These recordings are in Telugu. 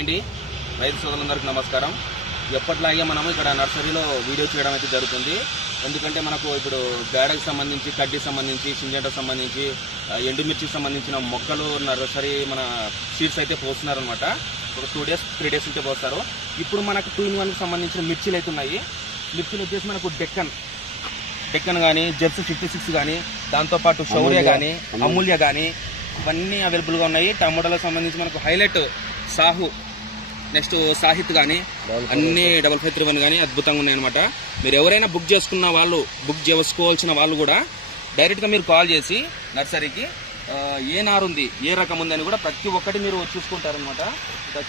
అండి. రైతు సోదరులందరికీ నమస్కారం. ఎప్పటిలాగే మనము ఇక్కడ నర్సరీలో వీడియో చేయడం అయితే జరుగుతుంది. ఎందుకంటే మనకు ఇప్పుడు బేడకు సంబంధించి కడ్డీకి సంబంధించి సింజంటకు సంబంధించి ఎండుమిర్చికి సంబంధించిన మొక్కలు నర్సరీ మన సీడ్స్ అయితే పోస్తున్నారనమాట ఒక టూ డేస్ త్రీ డేస్ ఉంటే పోస్తారు. ఇప్పుడు మనకు టూ ఇన్ వన్కి సంబంధించిన మిర్చీలు అయితే ఉన్నాయి. మిర్చీలు వచ్చేసి మనకు డెక్కన్. డెక్కన్ కానీ జెర్సీ ఫిఫ్టీ సిక్స్ కానీ దాంతోపాటు శౌర్య కానీ అమూల్య. కానీ ఇవన్నీ అవైలబుల్గా ఉన్నాయి. టమాటోలకు సంబంధించి మనకు హైలైట్ సాహు. నెక్స్ట్ సాహిత్ కానీ అన్ని డబల్ ఫైవ్ త్రీ వన్ కానీ అద్భుతంగా ఉన్నాయన్నమాట మీరు ఎవరైనా బుక్ చేసుకున్న వాళ్ళు బుక్ చేసుకోవాల్సిన వాళ్ళు కూడా డైరెక్ట్గా మీరు కాల్ చేసి నర్సరీకి ఏ నారు ఉంది ఏ రకం ఉంది అని కూడా ప్రతి ఒక్కటి మీరు చూసుకుంటారనమాట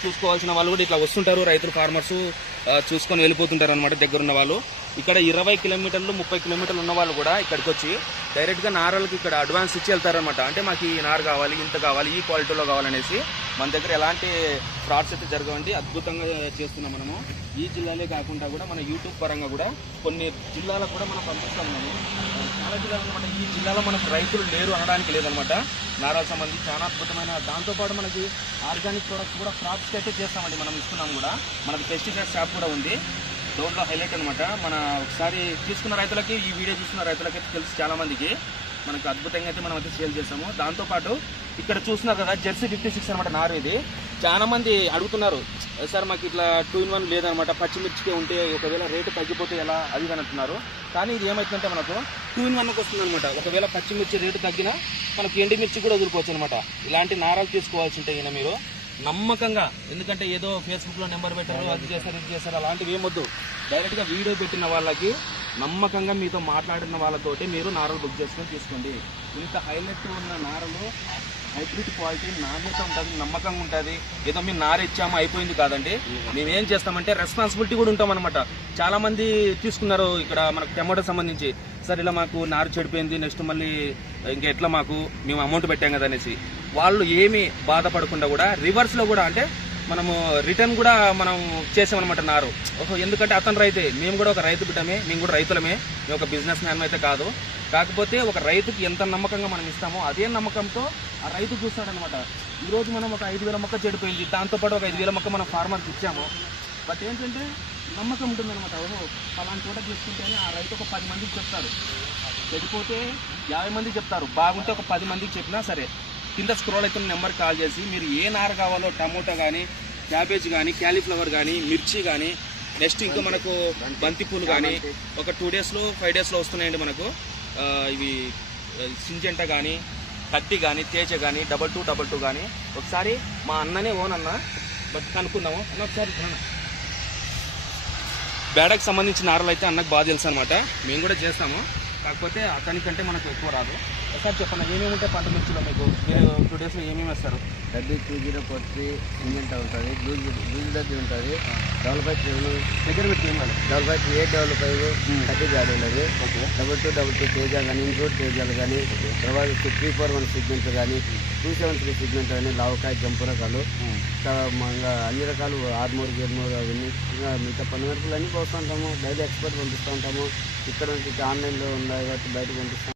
చూసుకోవాల్సిన వాళ్ళు కూడా ఇట్లా వస్తుంటారు రైతులు ఫార్మర్స్ చూసుకొని వెళ్ళిపోతుంటారు అనమాట దగ్గరున్న వాళ్ళు. ఇక్కడ ఇరవై కిలోమీటర్లు ముప్పై కిలోమీటర్లు ఉన్న వాళ్ళు కూడా ఇక్కడికి వచ్చి డైరెక్ట్గా నారలకి ఇక్కడ అడ్వాన్స్ ఇచ్చి వెళ్తారనమాట అంటే మాకు ఈ నార కావాలి ఇంత కావాలి ఈ క్వాలిటీలో కావాలనేసి మన దగ్గర ఎలాంటి ఫ్రాడ్స్ అయితే జరగవండి అద్భుతంగా చేస్తున్నాం మనము. ఈ జిల్లాలే కాకుండా కూడా మన యూట్యూబ్ పరంగా కూడా కొన్ని జిల్లాలకు కూడా మనం పంపిస్తాం మనము చాలా జిల్లాలు అనమాట ఈ జిల్లాలో మనకు రైతులు లేరు అనడానికి లేదనమాట నారాల సంబంధించి చాలా అద్భుతమైన దాంతోపాటు మనకి ఆర్గానిక్ ప్రొడక్ట్స్ కూడా క్రాప్స్ అయితే చేస్తామండి మనం ఇస్తున్నాం కూడా. మనకి పెస్టిసైడ్ షాప్ కూడా ఉంది. డోన్లో హైలైట్ అనమాట మన ఒకసారి తీసుకున్న రైతులకి ఈ వీడియో చూస్తున్న రైతులకి తెలుసు చాలా మందికి. మనకు అద్భుతంగా అయితే మనం అయితే సేల్ చేస్తాము దాంతోపాటు ఇక్కడ చూస్తున్నారు కదా జెర్సీ ఫిఫ్టీ సిక్స్ అనమాట నారు ఇది. చాలా మంది అడుగుతున్నారు సార్ మాకు ఇట్లా టూ ఇన్ వన్ లేదనమాట పచ్చిమిర్చికి ఉంటే ఒకవేళ రేటు తగ్గిపోతే ఎలా? అది అంటున్నారు. కానీ ఇది ఏమవుతుందంటే మనకు టూ ఇన్ వన్కి వస్తుంది అనమాట ఒకవేళ పచ్చిమిర్చి రేటు తగ్గినా మనకు ఎండిమిర్చి కూడా వదిలిపోవచ్చు అనమాట ఇలాంటి నారాలు తీసుకోవాల్సి ఉంటాయి మీరు. నమ్మకంగా ఎందుకంటే ఏదో ఫేస్బుక్లో నెంబర్ పెట్టారు అది చేస్తారు ఇది చేస్తారు అలాంటివి ఏమొద్దు డైరెక్ట్గా వీడియో పెట్టిన వాళ్ళకి నమ్మకంగా మీతో మాట్లాడిన వాళ్ళతోటి మీరు నారలు బుక్ చేసుకొని తీసుకోండి. ఇంత హైలైట్ ఉన్న నారలు హైబ్రిడ్ క్వాలిటీ నాణ్యత ఉంటుంది నమ్మకంగా ఉంటుంది. ఏదో మేము నార ఇచ్చాము అయిపోయింది కాదండి. మేమేం చేస్తామంటే రెస్పాన్సిబిలిటీ కూడా ఉంటాం అనమాట చాలామంది తీసుకున్నారు ఇక్కడ మనకు టమాటో సంబంధించి. సార్ ఇలా మాకు నారు చెడిపోయింది నెక్స్ట్ మళ్ళీ ఇంకా ఎట్లా మాకు? మేము అమౌంట్ పెట్టాం కదా అనేసి. వాళ్ళు ఏమీ బాధపడకుండా కూడా రివర్స్లో కూడా అంటే మనము రిటర్న్ కూడా మనం చేసామన్నమాట నారు. ఓహో ఎందుకంటే అతను రైతే మేము కూడా ఒక రైతు బిడ్డమే మేము కూడా రైతులమే మేము ఒక బిజినెస్ మ్యాన్ అయితే కాదు. కాకపోతే ఒక రైతుకి ఎంత నమ్మకంగా మనం ఇస్తామో అదే నమ్మకంతో ఆ రైతు చూస్తాడనమాట ఈరోజు మనం ఒక ఐదు వేల మొక్క చెడిపోయింది దాంతోపాటు ఒక ఐదు వేల మొక్క మనం ఫార్మర్కి ఇచ్చాము. బట్ ఏంటంటే నమ్మకం ఉంటుందన్నమాట. ఓహో అలాంటి చోట తీసుకుంటేనే ఆ రైతు ఒక పది మందికి చెప్తాడు. చెడిపోతే యాభై మందికి చెప్తారు. బాగుంటే ఒక పది మందికి చెప్పినా సరే. కింద స్క్రోల్ అవుతున్న నెంబర్ కాల్ చేసి మీరు ఏ నార కావాలో టమోటా కానీ క్యాబేజ్ కానీ క్యాలీఫ్లవర్ కానీ మిర్చి కానీ నెక్స్ట్ ఇంకా మనకు బంతిపూలు కానీ ఒక టూ డేస్లో ఫైవ్ డేస్లో వస్తున్నాయండి మనకు. ఇవి సింజంట కానీ కత్తి కానీ తేజ కానీ డబల్ టూ డబల్ టూ కానీ ఒకసారి మా అన్ననే ఓన్ అన్న బట్ కనుక్కుందాము. అన్న ఒకసారి. బేడకు సంబంధించిన నారలు అయితే అన్నకు బాగా తెలుసు అనమాట మేము కూడా చేస్తాము. కాకపోతే అతనికంటే మనకు ఎక్కువ రాదు. ఒకసారి చెప్పండి ఏమేమి ఉంటాయి పంట మిర్చిలో మీకు? మీరు టూ డేస్లో ఏమేమి వేస్తారు? గడ్డి టూ జీరో కొట్టి ఇంజంట ఉంటుంది లూజ్ లూజ్ డబ్బి ఉంటుంది డబల్ ఫైవ్ త్రీ దగ్గర పెట్టి ఏం double five A double five. Thirty జాడి ఉన్నది. Double two double two Teja కానీ ఇంక్లూడ్ తేజాలు కానీ తర్వాత త్రీ ఫోర్ వన్ సిగ్మెంట్ కానీ టూ సెవెన్ త్రీ సిగ్మెంట్ కానీ లావకాయ జంపు రకాలు అన్ని రకాలు ఆర్మూర్ గేర్మూర్ అవన్నీ మిగతా పని వరకులు అన్నీ పోస్తూ ఉంటాము డైలీ ఎక్స్పర్ట్ పంపిస్తూ ఉంటాము. ఇక్కడ నుంచి ఆన్లైన్లో ఉన్నాయి కాబట్టి బయటకు పంపిస్తాం